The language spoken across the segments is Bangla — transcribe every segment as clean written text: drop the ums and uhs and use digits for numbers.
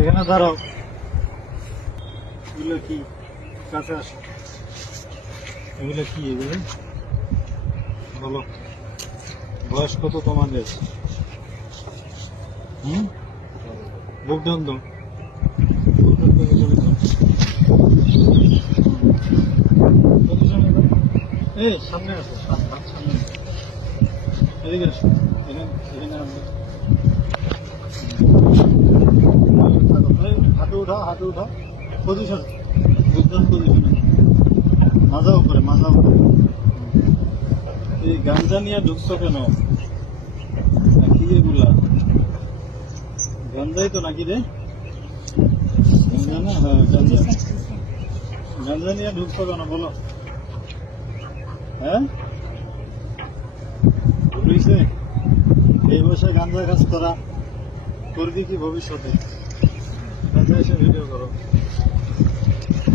এখানে দাঁড়াও। এগুলো কি? কাছে আসো। এগুলো কি? এগুলো বলো। বয়স কত তোমাদের? বুক ডান দাও। এই সামনে আসো, সামনে এদিকে আসো। এখানে হাঁটু উঠাও, হাঁটু উঠাও। পজিশন, বুকডাউন পজিশনে। মাজা উপরে, মাজা উপরে। এই গাঞ্জা নিয়ে ঢুকছো কেন? নাকি এগুলা গাঞ্জাই তো নাকি রে? গাঞ্জা না? হ্যাঁ গাঞ্জা। গাঞ্জা নিয়ে ঢুকছো কেন বলো? হ্যাঁ, বুঝছে? এই বয়সে গাঞ্জা কাজ করা করবি কি ভবিষ্যতে? গাঞ্জা এসে ভিডিও করো।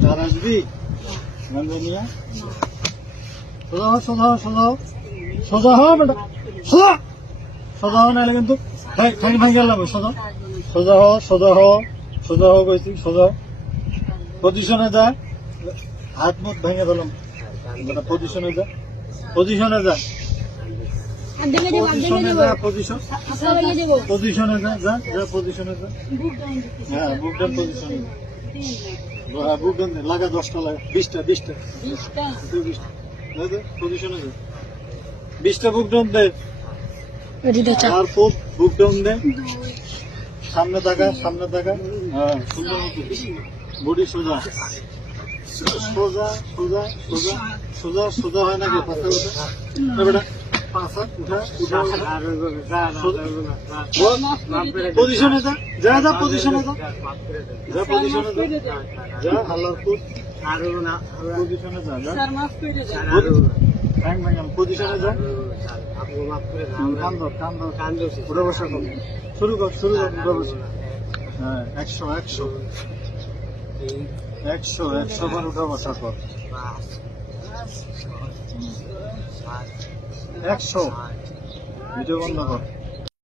আর আসবি গাঞ্জা নিয়ে? সোজা হও, সোজা হও, সোজা হও, সোজা হও বেটা, সোজা সোজা হও, নাহলে কিন্তু ঠ্যাং ভাঙে গেলাম। সোজা সোজা হও, সোজা হও, সোজা হও কইছি, সোজা পজিশনে যা। হাত মুখ ভেঙে দিলাম। পজিশনে যা, পজিশনে যা, পজিশনে যা, পজিশনে যা, যা যা পজিশনে যা। হ্যাঁ বুক ডাউন পজিশনে। হ্যাঁ বুক ডাউন লাগা, 10টা লাগা, 20টা পজিশনে যা। 20টা বুক ডাউন দে। আর বুক ডাউন দে। সামনে তাকা, সামনে তাকা। হ্যাঁ সুন্দর মতো বডি সোজা, সোজা সোজা সোজা সোজা সোজা হয় নাকি? পাশা উঠা বেটা, পাশা উঠা উঠা। পজিশনে যা, যা যা পজিশনে যা, যা পজিশনে যা, যা হাল্লারপুর পজিশনে যা, যা পজিশনে যা। কান্দো উঠে বসা কর, শুরু কর, শুরু কর, উঠে বসা। হ্যাঁ 100 100 100 100 বার উঠা বসা কর। 100 ভিডিও বন্ধ কর।